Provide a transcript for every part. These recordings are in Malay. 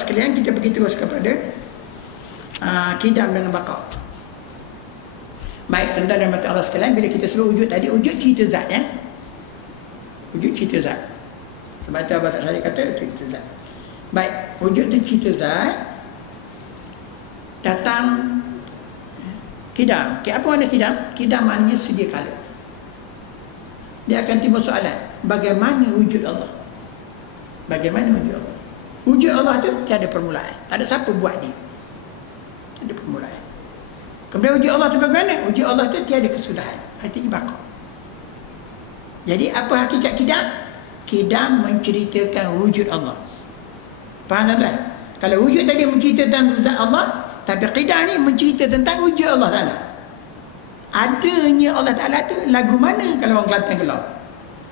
sekalian, kita pergi terus kepada Qidam dengan Baqa. Baik, tuan-tuan dan mata Allah sekalian, bila kita sebut wujud tadi, wujud cerita zat, ya. Wujud cerita zat. Sebab tu Abah Salih kata cerita zat. Baik, wujud tu cerita zat. Datang Qidam. Apa makna Qidam? Qidam maknanya sedia kala. Dia akan timbul soalan, bagaimana wujud Allah? Bagaimana wujud Allah? Wujud Allah tu tiada permulaan. Tak ada siapa buat dia. Tak ada permulaan. Kemudian wujud Allah tu bagaimana? Wujud Allah tu tiada kesudahan. Artinya baqa. Jadi apa hakikat Qidam? Qidam menceritakan wujud Allah. Faham tak? Kalau wujud tadi menceritakan zat Allah, tapi Qidam ni mencerita tentang wujud Allah Ta'ala. Adanya Allah Ta'ala tu lagu mana kalau orang Kelantan gelar?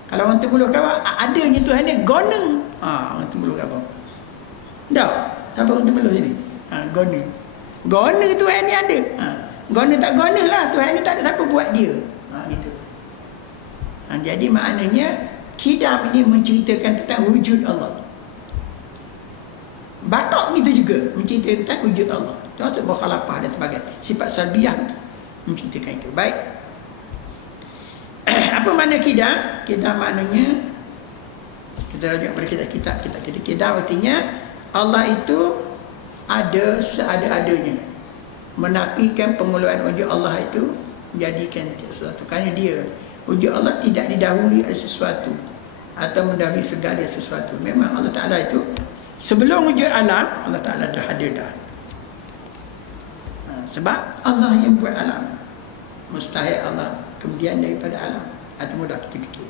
Kalau orang Terbuluh kata adanya Tuhan ni gona. Orang Terbuluh kata tak? Siapa orang Terbuluh sini? Gona. Gona Tuhan ni ada. Gona tak gona lah, Tuhan ni tak ada siapa buat dia. Gitu. Jadi maknanya Qidam ini menceritakan tentang wujud Allah. Baqa gitu juga menceritakan tentang wujud Allah. Termasuk mukhalafah dan sebagainya. Sifat salbiyah menceritakan itu. Baik. Apa makna Qidam? Qidam maknanya, kita rujuk pada kitab Qidam artinya Allah itu ada seada-adanya. Menafikan pengeluaran wujud Allah itu menjadikan sesuatu. Kerana dia, wujud Allah tidak didahului oleh sesuatu atau mendahului segala sesuatu. Memang Allah Ta'ala itu sebelum wujud alam, Allah Ta'ala dah ada dah. Sebab Allah yang buat alam. Mustahil Allah kemudian daripada alam. Itu mudah kita fikir.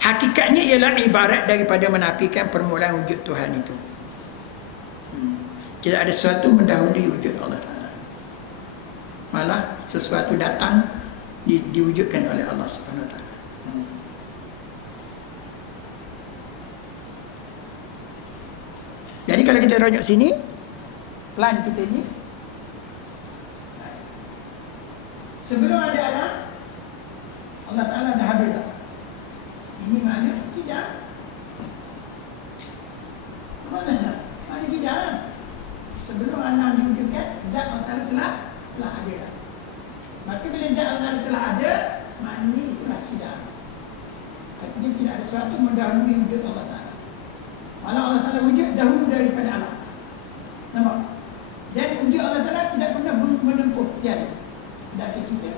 Hakikatnya ialah ibarat daripada menafikan permulaan wujud Tuhan itu. Tidak ada sesuatu mendahului wujud Allah Ta'ala. Malah sesuatu datang diwujudkan oleh Allah Subhanahu Wa Ta'ala. Jadi kalau kita rujuk sini, plan kita ni, sebelum ada alam, Allah Ta'ala dah ada dah. Ini makna tidak. Mana tak? Mana tidak? Sebelum alam diwujudkan, zat Allah Ta'ala telah ada dah. Maka bila zat Allah Ta'ala telah ada, maknanya itulah tidak. Artinya tidak ada sesuatu mendahului wujud Allah Ta'ala. Malah Allah Ta'ala wujud dahulu daripada alam. Nampak? Dan wujud Allah Ta'ala tidak pernah menempuh tiada. Dan kita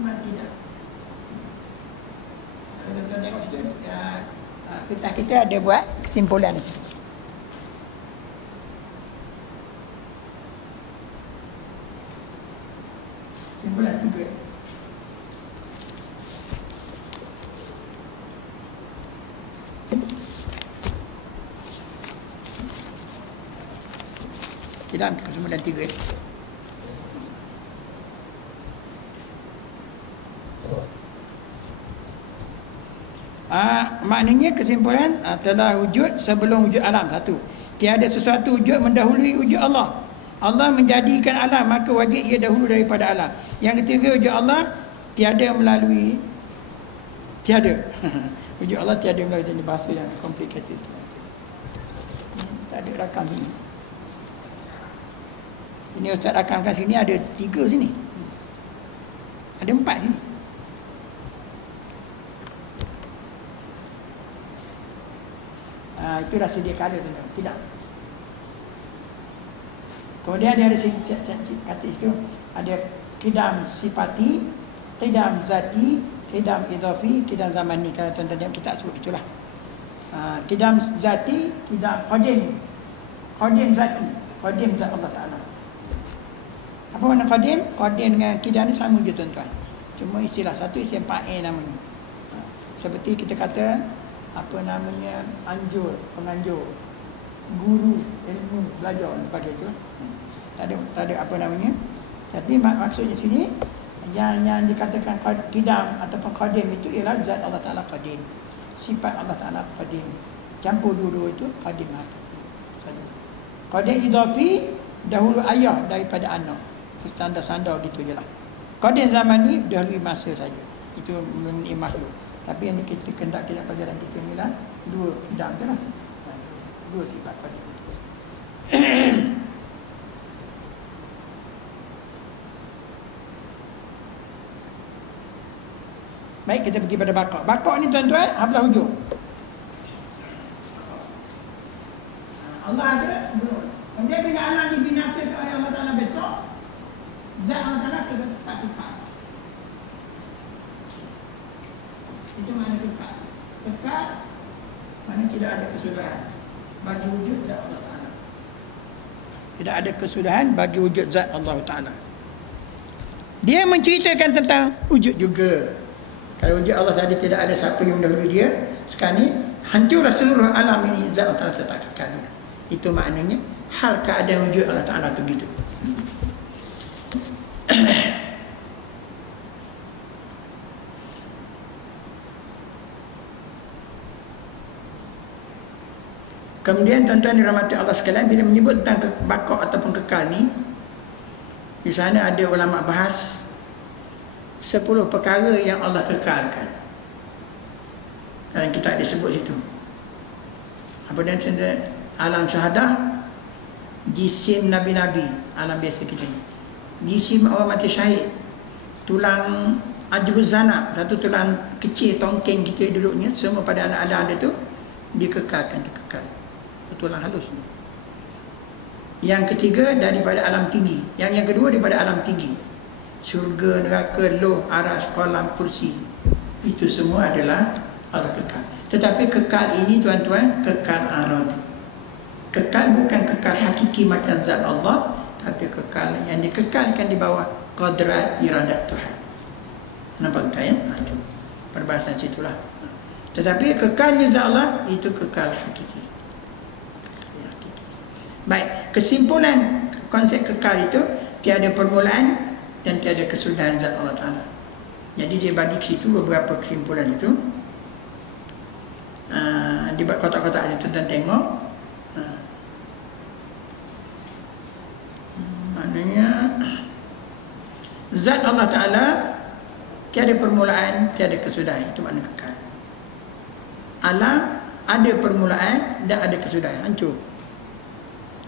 memang tidak. Kalau kita tengok situ, kita ada buat kesimpulan. Kesimpulan 3. Dalam kesimpulan 3. Maknanya kesimpulan telah wujud sebelum wujud alam. Satu, tiada sesuatu wujud mendahului wujud Allah. Allah menjadikan alam, maka wajib ia dahulu daripada alam. Yang ketiga, wujud Allah tiada melalui tiada. Wujud Allah tiada melalui, ini bahasa yang complicated. Tak ada rakam sini. Ini Ustaz rakamkan sini, ada 3 sini. Ada 4 sini. Itu dah sedia kala tu. Tidak. Kemudian dia ada kata itu, ada Qidam sifati, Qidam zati, Qidam idafi, Qidam zamani. Kalau tuan-tuan tengok kita sebut itulah. Qidam zati, Qidam qadim. Qadim zati, qadim zat Allah Ta'ala. Apa makna qadim? Qadim dengan Qidam ni sama je tuan-tuan. Cuma istilah satu istilah fa'il namanya. Seperti kita kata apa namanya, anjur, penganjur, guru, ilmu, belajar dan sebagainya. Tak ada apa namanya. Jadi maksudnya sini yang dikatakan Qidam ataupun qadim itu ialah zat Allah Ta'ala qadim. Sifat Allah Ta'ala qadim. Campur dua-dua itu qadim saja. Qadim idafi, dahulu ayah daripada anak. Standar-standar gitu je lah. Qadim zamani, dahulu masa saja. Itu makhluk. Tapi yang kita kendak kita pelajaran kita ni lah dua kidam je lah. Dua sifat qadim. Baik, kita pergi pada bakok. Bakok ni tuan-tuan, hablah hujung. Allah ada sebelum. Kemudian bila alam dibinasakan oleh Allah Ta'ala besok, zat Allah Ta'ala tak kekal. Itu mana kekal. Kekal, mana tidak ada kesudahan bagi wujud zat Allah Ta'ala. Tidak ada kesudahan bagi wujud zat Allah Ta'ala. Dia menceritakan tentang wujud juga. Kalau wujud Allah tadi tidak ada siapa yang mendahului dia, sekarang ni hancurlah seluruh alam ini, zat Allah Ta'ala tetap kekal. Itu maknanya hal keadaan wujud Allah Ta'ala itu begitu. Kemudian tuan-tuan dirahmati Allah sekalian, bila menyebut tentang bakok ataupun kekal ni, di sana ada ulama bahas 10 perkara yang Allah kekalkan. Dalam kitab disebut situ. Apa dia cerita? Alam syahadah, jisim nabi-nabi, alam biasa kita ni. Jisim orang mati syahid, tulang ajbuz zana, satu tulang kecil tongkeng kita duduknya, semua pada anak-anak ada tu dikekalkan, dikekal. Tulang halus ni. Yang ketiga daripada alam tinggi, yang kedua daripada alam tinggi, syurga, neraka, loh, aras, kolam, kursi, itu semua adalah Allah kekal. Tetapi kekal ini tuan-tuan, kekal aradi. Kekal bukan kekal hakiki macam zat Allah, tapi kekal yang dikekalkan di bawah qadrat iradat Tuhan. Nampak tak ya? Perbahasan situlah. Tetapi kekalnya zat Allah itu kekal hakiki. Baik, kesimpulan konsep kekal itu tiada permulaan dan tiada kesudahan zat Allah Ta'ala. Jadi dia bagi ke situ beberapa kesimpulan itu. Di kotak-kotak itu tuan tengok. Maknanya zat Allah Ta'ala tiada permulaan, tiada kesudahan. Itu makna kekal. Alam ada permulaan dan ada kesudahan. Hancur.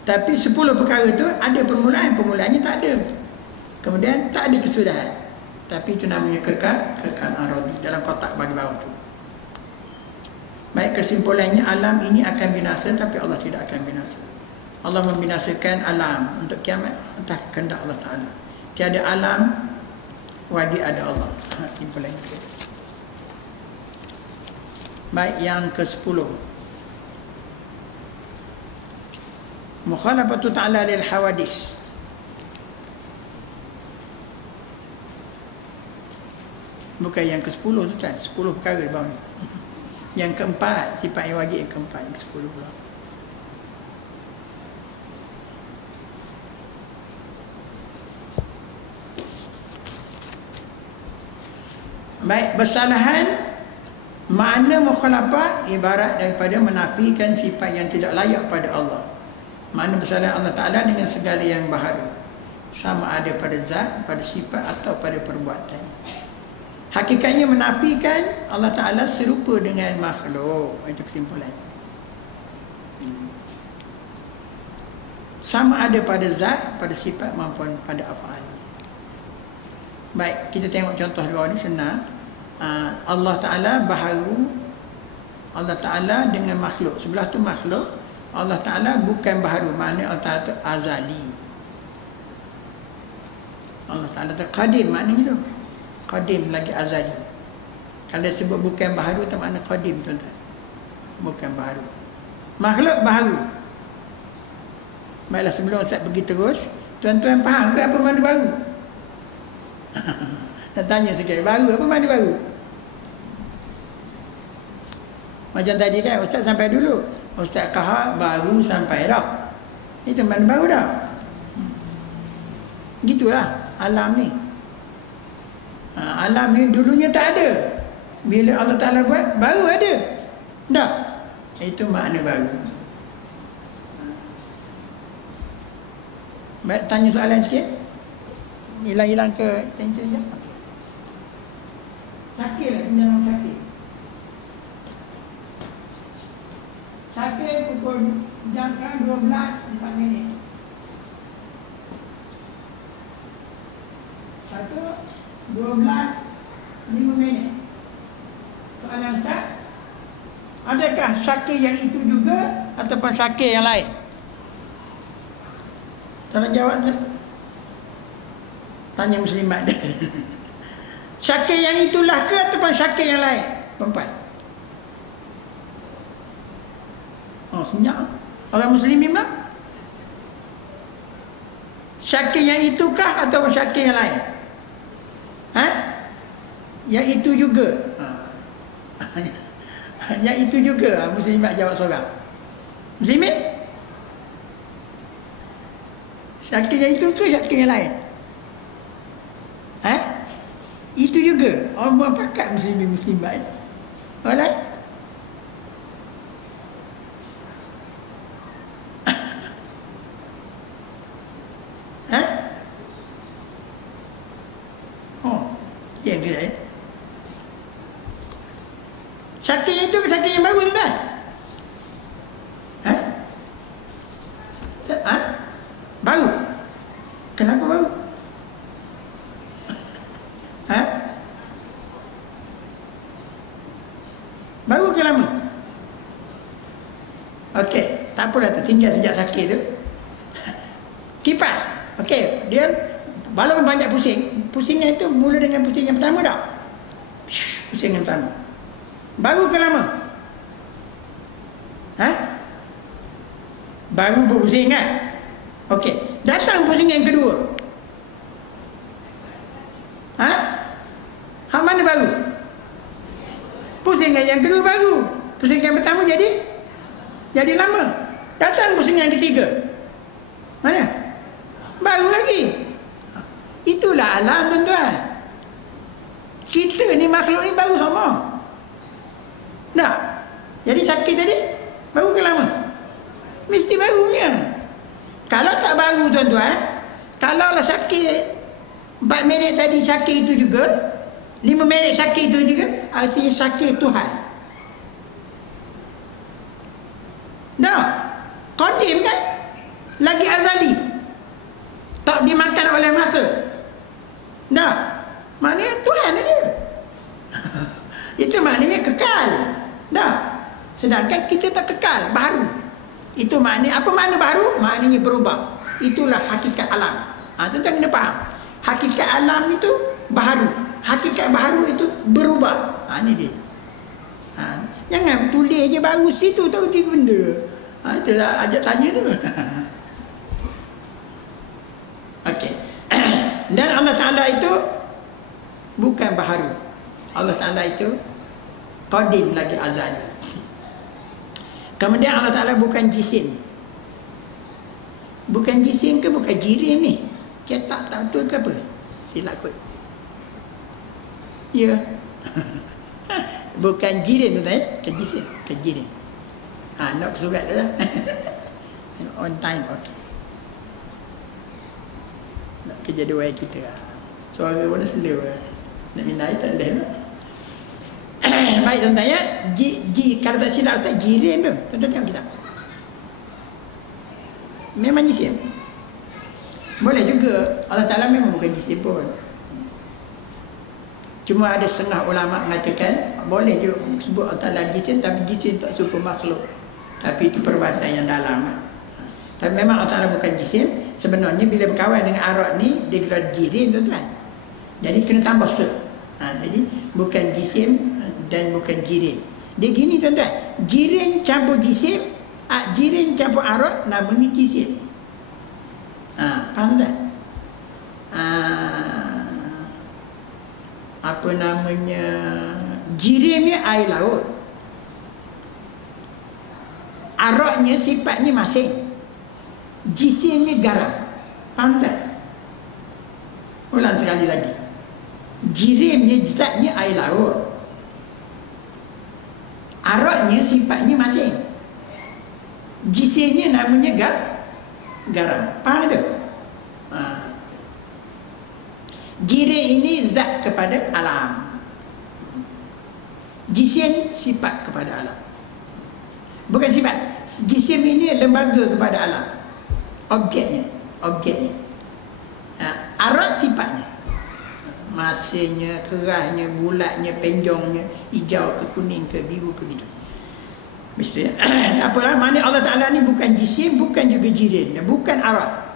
Tapi 10 perkara itu ada permulaan, permulaannya tak ada. Kemudian tak ada kesudahan. Tapi itu namanya kekal, kekal aradi dalam kotak bagi bawah tu. Baik, kesimpulannya alam ini akan binasa, tapi Allah tidak akan binasa. Allah membinasakan alam untuk kiamat, entah kehendak Allah Ta'ala. Tiada alam, wajib ada Allah. Kesimpulannya itu. Baik, yang ke-10. Mukhalafatu ta'ala lil hawadis. Bukan yang ke-10 tu kan, 10 perkara di bawah ni. Yang keempat, sifat yang wajib yang keempat, yang ke-10 pula. Baik, bersalahan. Makna mukhalafah ibarat daripada menafikan sifat yang tidak layak pada Allah. Makna bersalahan Allah Ta'ala dengan segala yang baharu, sama ada pada zat, pada sifat atau pada perbuatan. Hakikatnya menafikan Allah Ta'ala serupa dengan makhluk. Itu kesimpulan. Sama ada pada zat, pada sifat maupun pada af'al. Baik, kita tengok contoh di bawah ni senang. Allah Ta'ala baharu, Allah Ta'ala dengan makhluk. Sebelah tu makhluk. Allah Ta'ala bukan baharu, maknanya Allah Ta'ala tu azali. Allah Ta'ala tu qadim, maknanya tu qadim lagi azali. Kalau sebut bukan baharu tu makna qadim, tuan-tuan. Bukan baharu. Makhluk baharu. Baiklah, sebelum saya pergi terus, tuan-tuan faham ke apa makna baru? Nak tanya sikit, baru apa makna baru? Macam tadi kan Ustaz sampai dulu, Ustaz Kahar baru sampai dah. Itu mana baru dah. Gitulah alam ni. Alam ni dulunya tak ada. Bila Allah Ta'ala buat, baru ada. Dah. Itu makna baru. Baik, tanya soalan sikit. Hilang-hilang ke tension je. Sakit lah, pinjam sakit. Syakir pukul jam sekarang 12.04 minit. 12.05 minit. Soalan Ustaz, adakah syakir yang itu juga ataupun syakir yang lain? Tolong jawab tak? Tanya muslimat dia. Syakir yang itulah ke ataupun syakir yang lain? Perempuan. Oh, senyap. Orang muslimin pula. Syakir yang itukah ataupun syakir yang lain? Ha? Yang itu juga. Yang itu juga. Muslimat jawab seorang. Muslimin? Syakir yang itu ke syakir yang lain? Ha? Itu juga. Orang buat pakat muslimin muslimat. Orang lain? Ha? Oh, yang dia ya. Syakir itu ke syakir yang baru tu kan? Ha? Ha? Baru? Kenapa baru? Ha? Baru ke lama? Okey, tak apalah tu, tinggal sejak sakit tu. Kipas. Okey, dia walaupun banyak pusing, pusingnya itu mula dengan pusing yang pertama tak? Pusing yang pertama. Baru ke lama? Ha? Baru berpusing kan? Okey, datang pusing yang kedua. Ha? Hak mana baru? Pusingan yang kedua baru. Pusingan yang pertama jadi lama. Datang pusingan yang ketiga. Mana? Baru lagi. Itulah alam tuan-tuan. Kita ni makhluk ni baru sama. Tak? Jadi sakit tadi baru ke lama? Mesti barunya. Kalau tak baru tuan-tuan, kalaulah sakit 4 minit tadi syakir itu juga, 5 minit syakir itu juga, artinya syakir Tuhan. Dah, qadim kan? Lagi azali. Tak dimakan oleh masa. Dah, maknanya Tuhan dia. Itu maknanya kekal. Dah, sedangkan kita tak kekal, baru. Itu maknanya, apa makna baru? Maknanya berubah. Itulah hakikat alam. Tuan-tuan kena faham. Hakikat alam itu baharu. Hakikat baharu itu berubah. Ini dia. Jangan tulis je baru situ tahu tiga benda. Itulah ajak tanya tu. Okey. Dan Allah Ta'ala itu bukan baharu. Allah Ta'ala itu qadim lagi azali. Kemudian Allah Ta'ala bukan jisim. Bukan jisim ke bukan jirim ni? Cetak tak betul ke apa? Silap kot. Ya. Bukan jirim tu tadi, bukan jisim, bukan jirim. Nak surat dah lah. On time, okey. Nak kerja dua kita lah. Suara mana slow lah. Nak minai tak boleh lah. Baik tuan-tuan ya. Kalau tak silap tak jirim tu. Tuan-tuan tengok kita. Memang jisim. Boleh juga. Allah Ta'ala memang bukan jisim pun. Cuma ada setengah ulama mengatakan boleh juga sebut Allah Ta'ala jisim, tapi jisim tak cukup makhluk. Tapi itu perbahasan yang dalam. Tapi memang Allah Ta'ala bukan jisim. Sebenarnya bila berkawan dengan arak ni, dia gelar jirim tuan-tuan. Jadi kena tambah se. Jadi bukan jisim dan bukan jirim. Dia gini tuan-tuan. Jirim campur jisim, jirim campur arak, namanya jisim. Faham tak? Apa namanya, jirimnya air laut, araknya sifatnya masing, jisimnya garam. Faham tak? Ulang sekali lagi. Jirimnya zatnya air laut, araknya sifatnya masing, jisimnya namanya garam. Faham tak? Jirim ini zat kepada alam, jisim sifat kepada alam. Bukan sifat. Jisim ini lembaga kepada alam. Objeknya. Arat sifatnya. Masanya, kerahnya, bulatnya, penjongnya, hijau ke kuning ke biru ke biru. Mesti apalah mana Allah Taala ni bukan jisim, bukan juga jirin, bukan arat.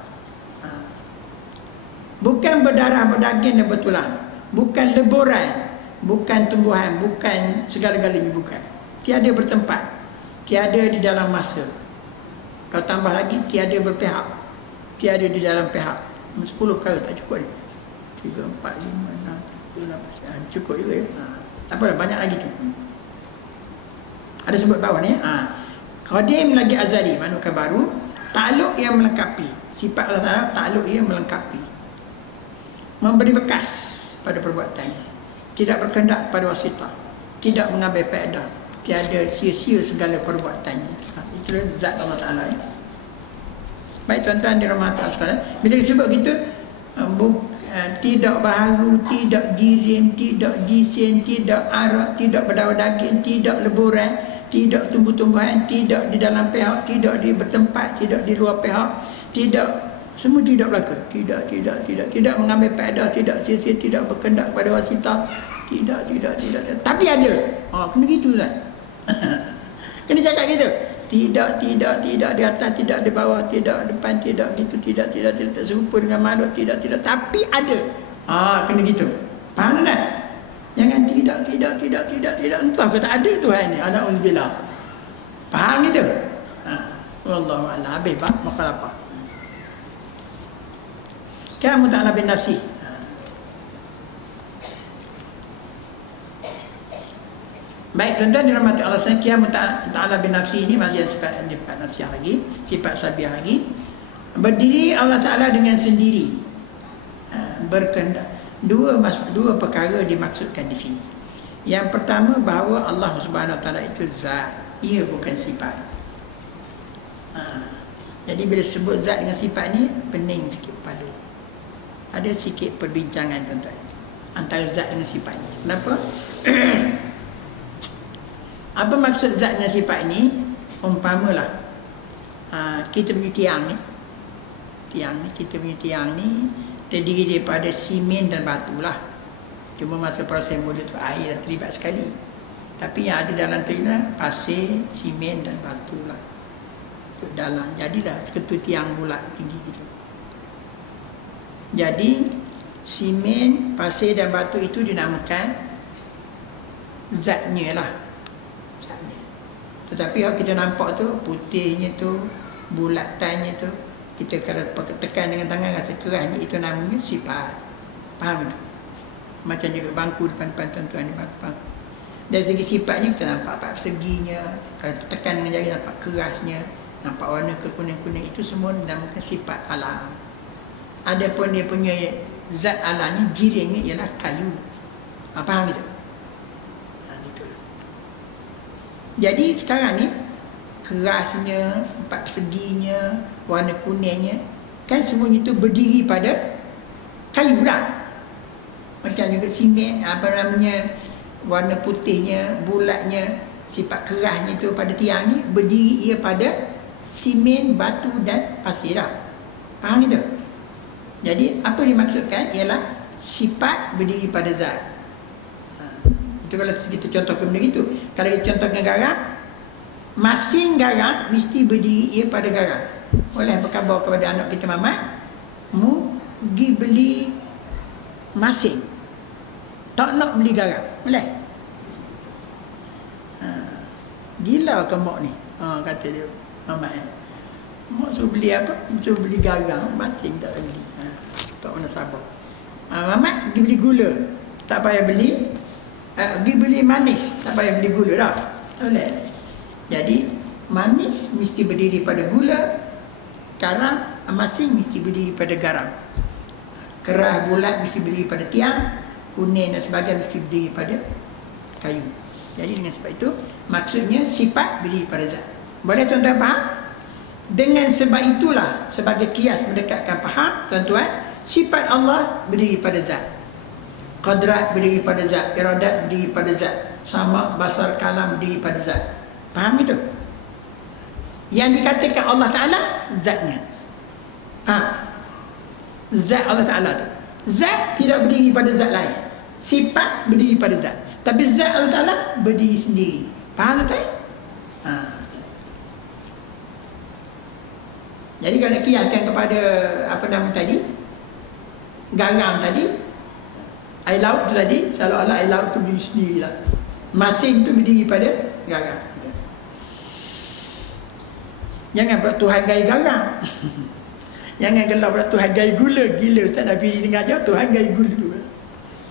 Bukan berdarah, berdaging dan bertulang. Bukan leburan, bukan tumbuhan, bukan segala-galanya, bukan. Tiada bertempat, tiada di dalam masa. Kalau tambah lagi, tiada berpihak, tiada di dalam pihak. 10 kali tak cukup ni. 3, 4, 5, 6, 7, 8, cukup juga ya. Tak apalah, banyak lagi tu. Ada sebut bawah ni. Qadim lagi azali, manusia baru. Takluk yang melengkapi. Sifat Allah Ta'ala, takluk yang melengkapi. Memberi bekas pada perbuatannya. Tidak berkendak pada wasitah. Tidak mengambil faedah. Tiada sia-sia segala perbuatannya. Itulah zat Allah Ta'ala ya. Baik tuan-tuan dirahmati Allah sekalian. Bila disebut gitu, tidak baharu, tidak jirim, tidak jisim, tidak arak, tidak berdarah daging, tidak leburan, tidak tumbuh-tumbuhan, tidak di dalam pihak, tidak di bertempat, tidak di luar pihak, tidak, semua tidak berlaku. Tidak mengambil faedah, tidak sia-sia, tidak berkendak pada wasitah, tidak. Tapi ada. Kena gitulah. Kena cakap gitu. Tidak di atas, tidak di bawah, tidak depan, tidak gitu, tidak serupa dengan makhluk, tidak, tapi ada. Kena gitu. Faham tak? Jangan tidak, entah kata ada Tuhan ni, a'udzubillah. Faham gitu? Wallahu a'lam. Habis bab mukhalafah. Kamu ta'ala bin nafsi. Baik tuan-tuan dirahmati Allah sekalian, Qiyam Ta'ala bin nafsi ini masih sifat nafsiyah lagi, sifat sabiah lagi. Berdiri Allah Ta'ala dengan sendiri, berkendak. Dua perkara dimaksudkan di sini. Yang pertama, bahawa Allah Subhanahu Wa Ta'ala itu zat, ia bukan sifat. Jadi bila sebut zat dengan sifat ni, pening sikit kepala. Ada sikit perbincangan tuan-tuan antara zat dengan sifat ni. Kenapa? Apa maksud zat dengan sifat ni? Umpamalah kita punya tiang ni, kita punya tiang ni terdiri daripada simen dan batu lah. Cuma masa proses muda tu air dah terlibat sekali. Tapi yang ada dalam tu pasir, simen dan batu lah. Untuk dalam, jadilah seketul tiang bulat tinggi gitu. Jadi simen, pasir dan batu itu dinamakan zatnya lah. Tetapi kalau kita nampak tu, putihnya tu, bulatannya tu, kita kalau tekan dengan tangan rasa kerasnya, itu namanya sifat. Faham tak? Macam juga bangku depan-depan tuan-tuan ni, bangku. Dari segi sifatnya kita nampak perseginya, kalau tekan dengan jari nampak kerasnya, nampak warna kekuning-kuning, itu semua dinamakan sifat alam. Adapun dia punya zat alamnya, jiringnya ialah kayu. Faham tak? Jadi sekarang ni kerasnya, empat perseginya, warna kuningnya, kan semuanya itu berdiri pada kayu dah. Macam juga simen, warna putihnya, bulatnya, sifat kerasnya itu pada tiang ni berdiri ia pada simen, batu dan pasir dah. Faham itu? Jadi apa dimaksudkan ialah sifat berdiri pada zat. Itu kalau kita contohkan benda itu. Kalau kita contohkan garam, masing garam mesti berdiri ia pada garam. Boleh berkhabar kepada anak kita, Mamat, mu pergi beli masing, tak nak beli garam, boleh? Gila ke mak ni? Kata dia, Mamat, mak suruh beli apa? Suruh beli garam, masing tak beli. Tak pernah sabar. Mamat pergi beli gula, tak payah beli. Pergi beli manis, tak payah beli gula dah. Tak boleh. Jadi manis mesti berdiri pada gula, garam, masing mesti berdiri pada garam, kerah bulat mesti berdiri pada tiang, kuning dan sebagainya mesti berdiri pada kayu. Jadi dengan sebab itu maksudnya sifat berdiri pada zat. Boleh tuan-tuan faham? Dengan sebab itulah, sebagai kias mendekatkan faham tuan-tuan, sifat Allah berdiri pada zat. Qadrat berdiri pada zat, iradat berdiri pada zat, sama, basar, kalam berdiri pada zat. Faham itu? Yang dikatakan Allah Ta'ala zatnya. Zat Allah Ta'ala tu. Zat tidak berdiri pada zat lain. Sifat berdiri pada zat. Tapi zat Allah Ta'ala berdiri sendiri. Faham tak? Jadi kalau nak kiaskan kepada apa nama tadi, garam tadi, air laut tu tadi, seolah-olah air laut tu berdiri sendiri lah. Masin tu berdiri pada garam. Jangan pula Tuhan gaya garam. Jangan gelar pula Tuhan gaya gula. Gila Ustaz Nabi dengar je Tuhan gaya gula.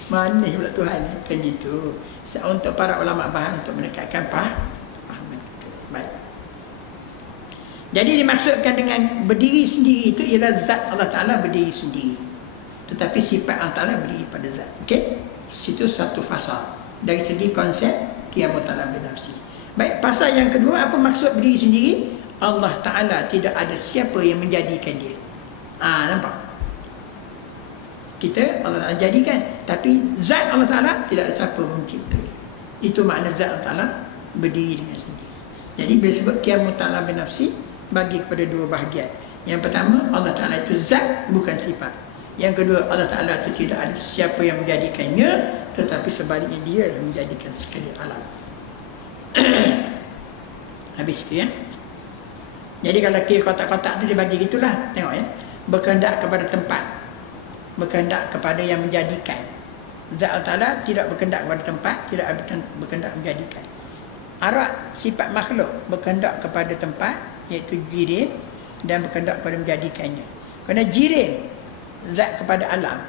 Manis pula Tuhan ni. Kan gitu. Untuk para ulama faham, untuk menekatkan fahaman itu. Baik. Jadi dimaksudkan dengan berdiri sendiri itu ialah zat Allah Ta'ala berdiri sendiri. Tetapi sifat Allah Ta'ala berdiri pada zat. Okey? Situ satu fasal. Dari segi konsep qiyamul ta'ala binafsi. Baik, pasal yang kedua, apa maksud berdiri sendiri? Allah Ta'ala tidak ada siapa yang menjadikan dia. Nampak? Kita Allah Ta'ala jadikan, tapi zat Allah Ta'ala tidak ada siapa mencipta dia. Itu makna zat Allah Ta'ala berdiri dengan sendiri. Jadi bila sebut qiyamul ta'ala binafsi, bagi kepada dua bahagian. Yang pertama, Allah Ta'ala itu zat, bukan sifat. Yang kedua, Allah Ta'ala itu tidak ada siapa yang menjadikannya, tetapi sebaliknya dia yang menjadikan sekalian alam. Habis itu ya. Jadi kalau kira kotak-kotak tu dia bagi gitulah. Tengok ya. Berkehendak kepada tempat, berkehendak kepada yang menjadikan. Zat Allah Ta'ala tidak berkehendak kepada tempat, tidak berkehendak menjadikan. Arak sifat makhluk berkehendak kepada tempat, iaitu jirim, dan berkehendak kepada menjadikannya. Kerana jirim zat kepada alam,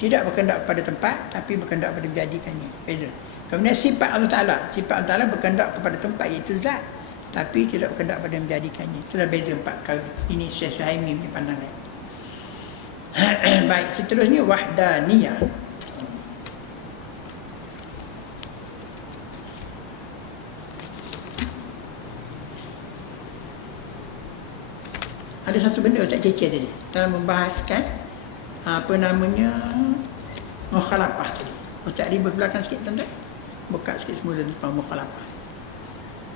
tidak berkehendak kepada tempat, tapi berkehendak kepada menjadikannya. Beza. Kemudian sifat Allah Ta'ala, sifat Allah Ta'ala berkehendak kepada tempat, iaitu zat, tapi tidak berkehendak pada menjadikannya. Itulah beza empat kali. Ini Syekh Suhaimi punya pandangan. Baik, seterusnya wahdaniyah. Ada satu benda Ustaz kekeh tadi dalam membahaskan apa namanya mukhalafah tadi. Ustaz riba belakang sikit tuan-tuan. Buka sikit semula tentang mukhalafah.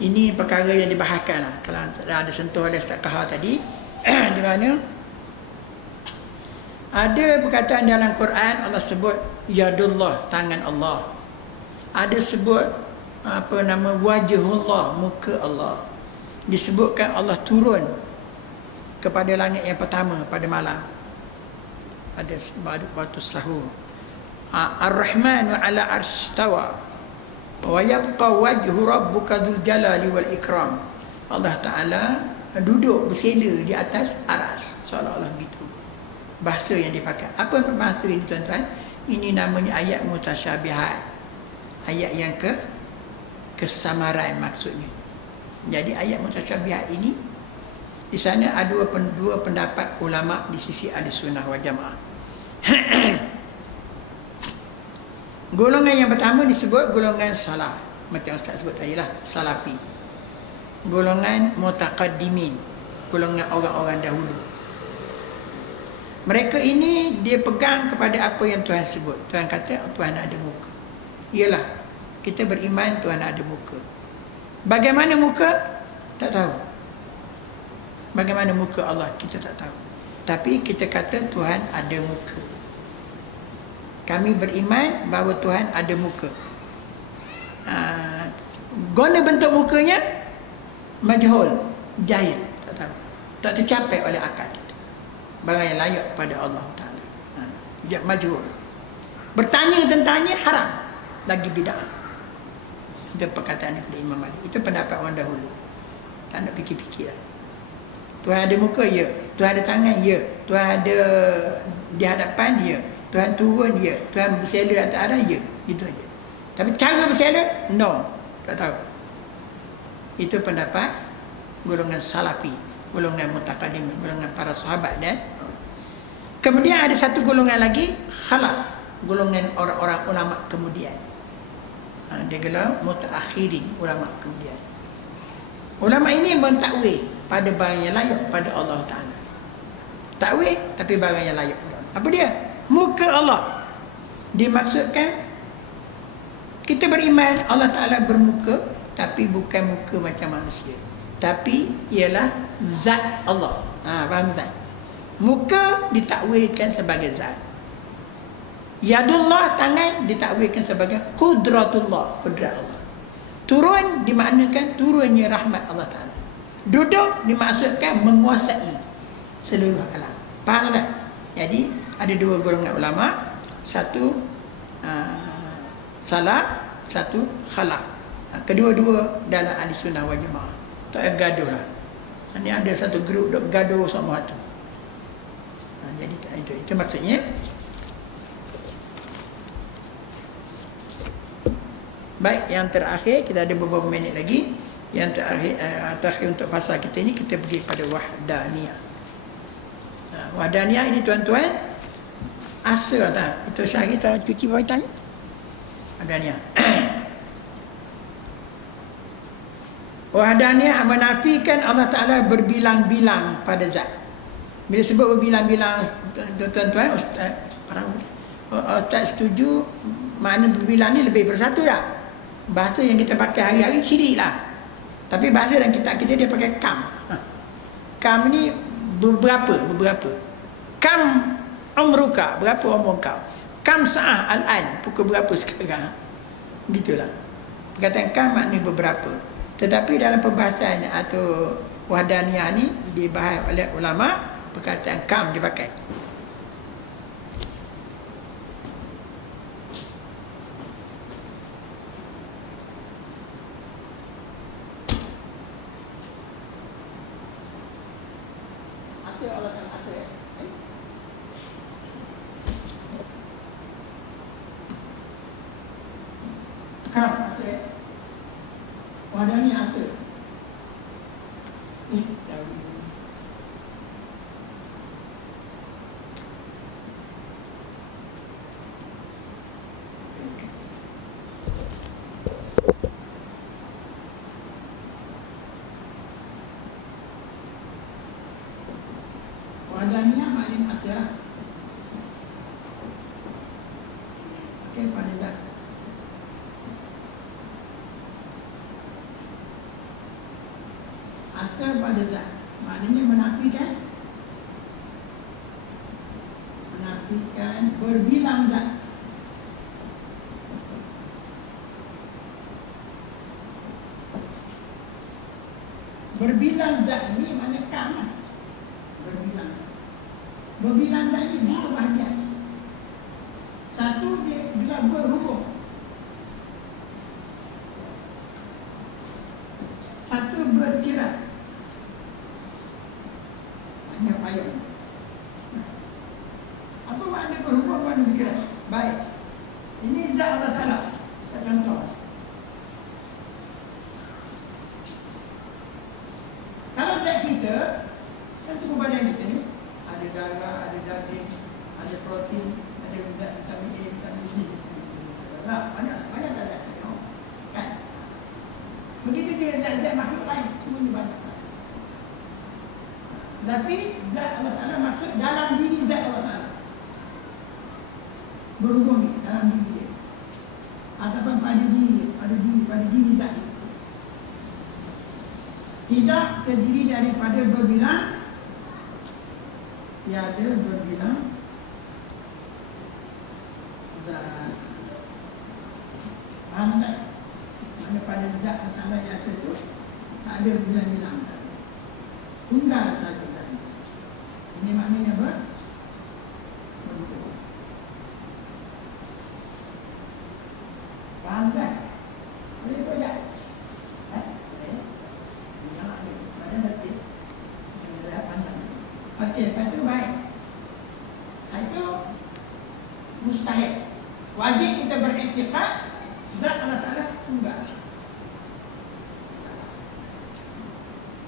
Ini perkara yang dibahaskan lah. Kalau ada sentuh oleh Ustaz Kahar tadi, di mana ada perkataan dalam Quran Allah sebut yadullah, tangan Allah. Ada sebut apa nama wajhullah, muka Allah. Disebutkan Allah turun kepada langit yang pertama pada malam, pada waktu sahur. Ar-Rahman wa ala arshtawa wa yabqa wajhu rabbuka dzul jalali wal ikram. Allah Ta'ala duduk bersila di atas aras, seolah-olah begitu bahasa yang dipakai. Apa bahasa ini tuan-tuan? Ini namanya ayat mutasyabihat, ayat yang kesamaran maksudnya. Jadi ayat mutasyabihat ini, di sana ada dua pendapat ulama di sisi ahli sunnah wal jamaah. Golongan yang pertama disebut golongan salaf, macam Ustaz sebut tadi lah, salafi. Golongan mutaqaddimin, golongan orang-orang dahulu. Mereka ini dia pegang kepada apa yang Tuhan sebut. Tuhan kata Tuhan ada muka. Iyalah, kita beriman Tuhan ada muka. Bagaimana muka? Tak tahu. Bagaimana muka Allah kita tak tahu. Tapi kita kata Tuhan ada muka. Kami beriman bahawa Tuhan ada muka. Guna bentuk mukanya majhul, jahil, tak tahu. Tak tercapai oleh akal kita. Barang yang layak pada Allah Ta'ala. Dia majhul. Bertanya tentangnya haram, lagi bid'ah. Itu perkataan daripada Imam Malik. Itu pendapat orang dahulu. Tak nak fikir-fikir lah. Tuhan ada muka, ya. Tuhan ada tangan, ya. Tuhan ada di hadapan, ya. Tuhan turun, ya. Tuhan bersela atas arah, ya. Gitu aja. Tapi cara bersela, no. Tak tahu. Itu pendapat golongan salafi, golongan mutaqaddim, golongan para sahabat dan kemudian ada satu golongan lagi khalaf, golongan orang-orang ulama kemudian. Dia gelar mutaakhirin, ulama kemudian. Ulama ini mentakwil pada barang yang layak pada Allah Ta'ala. Takwil tapi barang yang layak. Apa dia? Muka Allah. Dimaksudkan kita beriman Allah Ta'ala bermuka, tapi bukan muka macam manusia. tapi ialah zat Allah. Faham tak? Muka ditakwilkan sebagai zat. Yadullah, tangan, ditakwilkan sebagai qudratullah, qudrat Allah. Turun dimaknakan turunnya rahmat Allah Ta'ala. Duduk dimaksudkan menguasai seluruh alam. Faham tak? Jadi ada dua golongan ulama, satu salah, satu khalaq. Kedua-dua dalam ahli sunnah wal jamaah. Tak payah gaduh lah. Ini ada satu grup duk gaduh sama satu. Jadi itu maksudnya. Baik, yang terakhir, kita ada beberapa minit lagi. Yang terakhir untuk fasa kita ini, kita pergi pada wahdaniyah. Wahdaniyah ini tuan-tuan, asal tak? Itu Syahid kita cuci bawah tanya. Wahdaniyah. Wahdaniyah menafikan Allah Ta'ala berbilang-bilang pada zat. Bila sebut berbilang-bilang, tuan-tuan, Ustaz setuju makna berbilang ni lebih bersatu tak? Bahasa yang kita pakai hari-hari syirik lah. Tapi bahasa dalam kitab kita dia pakai kam. Kam ni beberapa. Kam umruka, berapa umur kau? Kam sa'ah al-an, pukul berapa sekarang? Gitulah. Perkataan kam maknanya beberapa. Tetapi dalam perbahasan atau wahdaniyah ni dibahas oleh ulama, perkataan kam dipakai. Kam asal. Wahdaniyah asal. Ni wahdaniyah maknanya asal. Okey, pada zat. Asal pada zat, maknanya menafikan berbilang zat. Berbilang zat ni makna kam lah. Berbilang zat ni dua bahagian. Satu dia gerak berhubung, satu berkira. Hanya payung. Apa makna berhubung, makna berkira? Baik. Ini zat Allah Ta'ala. Saya contoh. Kalau zat kita, kan tubuh badan kita ni ada darah, ada daging, ada protein, ada zat vitamin A, vitamin C. Banyak tak ada? Kan? Begitu juga zat-zat makhluk lain, semuanya banyak. Tapi zat Allah Ta'ala maksud dalam diri zat Allah Ta'ala. Berhubung ni dalam diri dia. Ataupun pada diri zat itu. Tidak terdiri daripada berbilang, tiada berbilang zat. Faham tak? Mana pada zat Allah Ta'ala yang itu tak ada bilang-bilang. Tunggal saja zat. Ini maknanya apa? Faham tak? Boleh ikut tak? Boleh. Jangan ada. Badan tapi dah pandang. Okey, lepas tu baik. Itu mustahil. Wajib kita beriktikad zat Allah Ta'ala tunggal.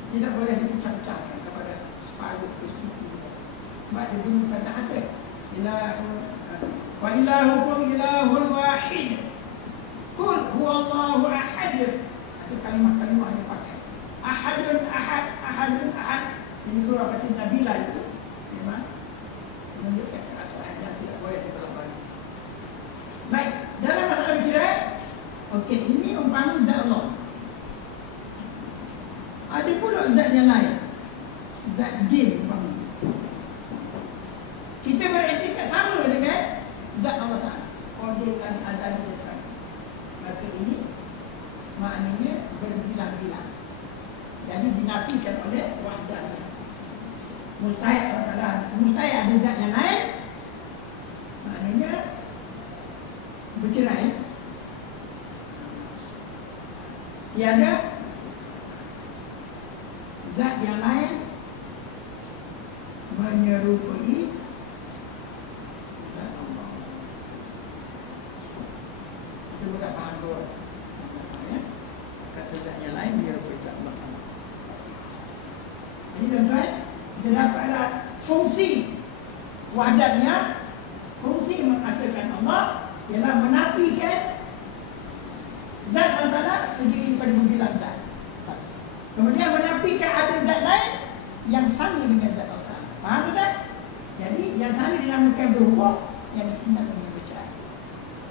Tidak boleh dipecah-pecahkan kepada separuh kesuci. Sebab dia guna kata asal. Wa ilahukum ilahun wahid. Qul huwallahu ahad. Itu kalimah-kalimah yang pakai. Ahadun ahad, ahadun ahad. Ini keluar pasal Nabila itu. Memang menunjukkan keasaan yang tidak boleh diperlakukan. Baik, dalam masalah bercerai, okey, ini umpama zat Allah. Ada pula zat yang lain, zat jin. Kita beretikat sama dengan zat Allah Ta'ala. Qadimkan azali jasad. Maka ini maknanya berbilang-bilang. Jadi dinafikan oleh wahdahnya. Mustahil Allah Ta'ala, mustahil ada zat yang lain. Maknanya bercerai. Tiada zat yang lain menyerupai zat Allah. Kita boleh faham dulu. Ya? Kata zat yang lain menyerupai zat Allah. Jadi tuan-tuan, kita dapatlah fungsi wahdahnya, fungsi menghasilkan Allah ialah menafikan zat Allah Ta'ala terdiri pada berbilang zat. Kemudian menafikan ada zat lain yang sama dengan zat Allah Ta'ala. Faham tak? Jadi yang sama dinamakan berhubung, yang sebenarnya dengan bercerai.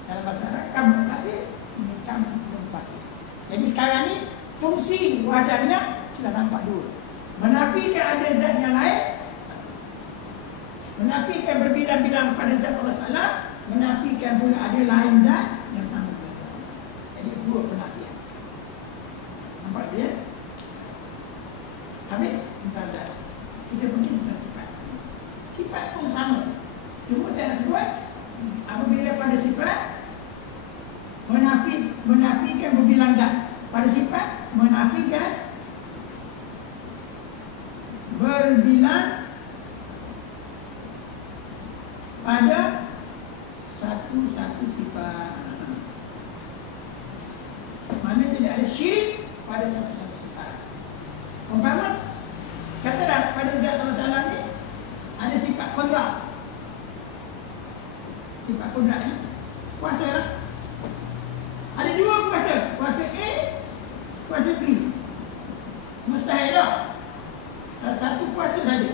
Dalam bahasa Arab, kamu pasir, ini kamu pasir. Jadi sekarang ni fungsi wahdahnya sudah nampak dulu. Menafikan ada zat yang lain, menafikan berbilang-bilang pada zat Allah Ta'ala, menafikan pula ada lain zat yang sama dengan zat Allah. Jadi dua penafian. Nampak dia? Habis tentang zat. Kita pergi tentang sifat. Sifat pun sama. Cuma tak nak sebut apabila pada sifat menafikan berbilang zat. Pada sifat menafikan berbilang pada satu sifat. Mana tidak ada syirik pada satu sifat. Umpama katalah pada zat Allah Ta'ala ni ada sifat qudrat. Sifat qudrat ni kuasa lah. Ada dua kuasa, kuasa A, kuasa B. Mustahil tak? Ada satu kuasa saja.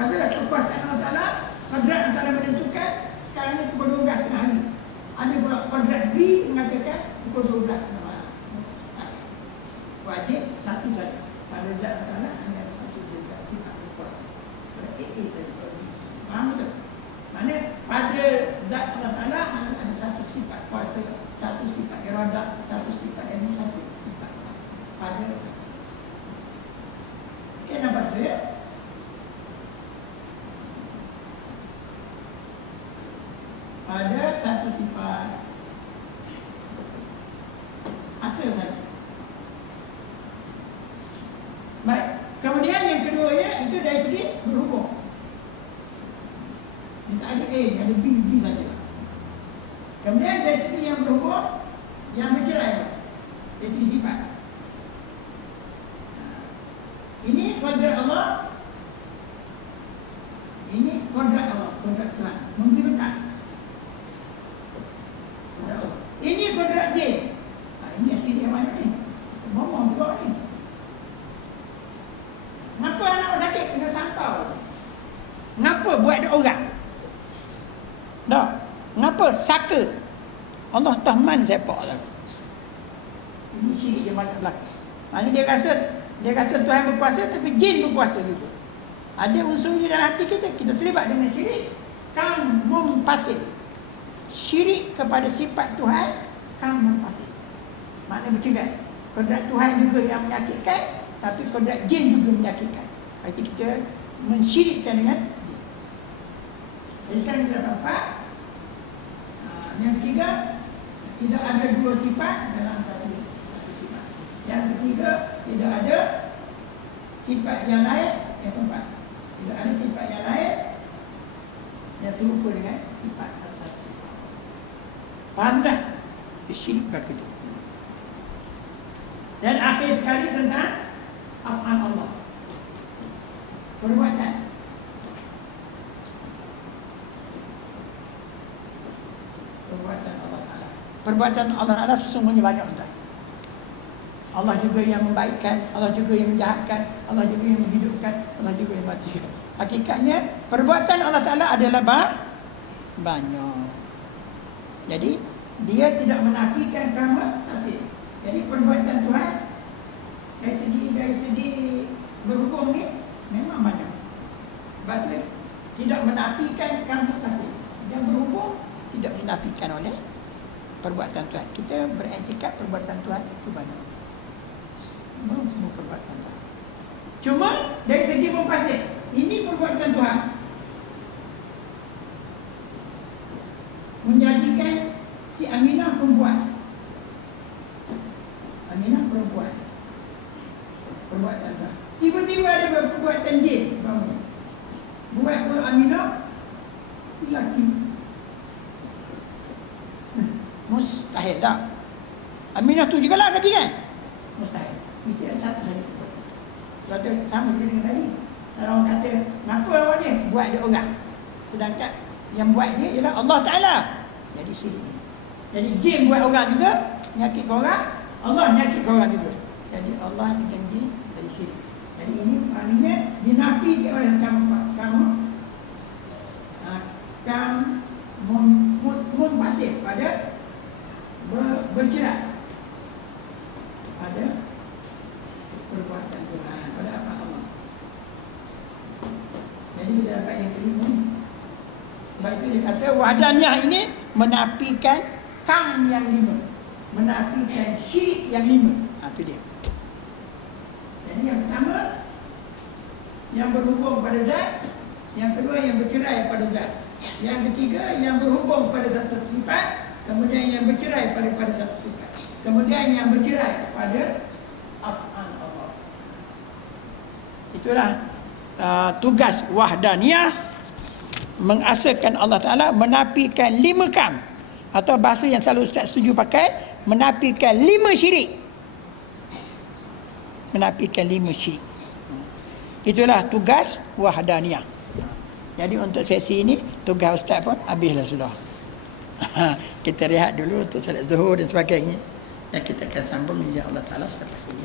Katalah kekuasaan Allah Ta'ala, qudrat Allah Ta'ala menentukan sekarang ni pukul 12 tengah hari. Ada pula qudrat B mengatakan pukul 12 tengah malam. Wajib satu saja. Pada zat Allah Ta'ala hanya satu zat sifat kuasa. Pada AA saja. Faham tak? Maksudnya pada zat Allah Ta'ala hanya ada satu sifat kuasa, satu sifat iradah, satu sifat ilmu, satu sifat kuasa. Pada satu. Okey, nampak saya? Ada satu sifat asal saja. Baik. Kemudian yang keduanya itu dari segi berhubung. Dia tak ada A, ada B saja. Kemudian dari segi yang berhubung, yang bercerai, dari segi sifat. Ini kodrat Allah. Ini kodrat Allah, kodrat Tuhan. Memberi bekas. Kodrat Allah. Ini kodrat dia. Ini asli yang mana ni? Ngomong juga ni. Kenapa anak sakit kena santau? Kenapa buat dia orang? Tak. Kenapa saka? Allah tahman sepak lah. Ini syirik dia mana belakang. Maksudnya dia rasa Tuhan berkuasa tapi jin berkuasa juga. Ada unsurnya dalam hati kita. Kita terlibat dengan syirik. Kamu pasir. Syirik kepada sifat Tuhan, kamu pasir. Maknanya bercerai. Kodrat Tuhan juga yang menyakitkan, tapi kodrat jin juga menyakitkan. Arti kita mensyirikkan dengan jin. Jadi sekarang kita dapat yang ketiga, tidak ada dua sifat dalam satu sifat. Yang ketiga, tidak ada sifat yang lain. Yang keempat, tidak ada sifat yang lain yang serupa dengan sifat atas sifat. Faham tak? Syirik bagi itu. Dan akhir sekali tentang af'al Allah, perbuatan. Perbuatan Allah Ta'ala. Perbuatan Allah Ta'ala sesungguhnya banyak tuan. Allah juga yang membaikkan, Allah juga yang menjahatkan, Allah juga yang menghidupkan, Allah juga yang matikan. Hakikatnya perbuatan Allah Ta'ala adalah banyak. Jadi dia tidak menafikan kamu hasil. Jadi perbuatan Tuhan dari segi berhubung ni memang banyak. Sebab tu tidak menafikan kami pasir. Yang berhubung tidak dinafikan oleh perbuatan Tuhan. Kita beriktikad perbuatan Tuhan itu banyak. Semua perbuatan Tuhan. Cuma dari segi berpasir, ini perbuatan Tuhan menjadikan si Aminah perempuan. Aminah perempuan. Perbuatan Tuhan. Tiba-tiba ada perbuatan jin. Buat pula Aminah lelaki. Mustahil tak? Aminah tu juga lah kata kan? Mustahil. Mesti ada satu hari. Sebab tu sama juga dengan tadi. Orang kata, kenapa awak ni buat dia orang? Sedangkan yang buat dia ialah Allah Ta'ala. Jadi syirik. Jadi jin buat orang juga, nyakit orang. Allah nyakit orang juga. Jadi Allah dengan jin jadi syirik. Jadi ini maknanya dinafikan oleh kamu munfasir pada bercerai pada perbuatan Tuhan, pada apa Allah. Jadi kita dapat yang kelima ni. Sebab itu dia kata wahdaniyah ini menafikan kam yang lima, menafikan syirik yang lima. Itu dia. Jadi yang pertama yang berhubung pada zat, yang kedua yang bercerai pada zat, yang ketiga yang berhubung pada satu sifat, kemudian yang bercerai pada satu sifat, kemudian yang bercerai pada af'al Allah. Itulah tugas wahdaniyah, mengasakan Allah Ta'ala, menafikan 5 kam, atau bahasa yang selalu Ustaz setuju pakai, menafikan 5 syirik. Menafikan 5 syirik. Itulah tugas wahdaniyah. Jadi untuk sesi ini tugas Ustaz pun habislah sudah. Kita rehat dulu untuk salat zuhur dan sebagainya. Dan kita akan sambung insya Allah Ta'ala selepas ini.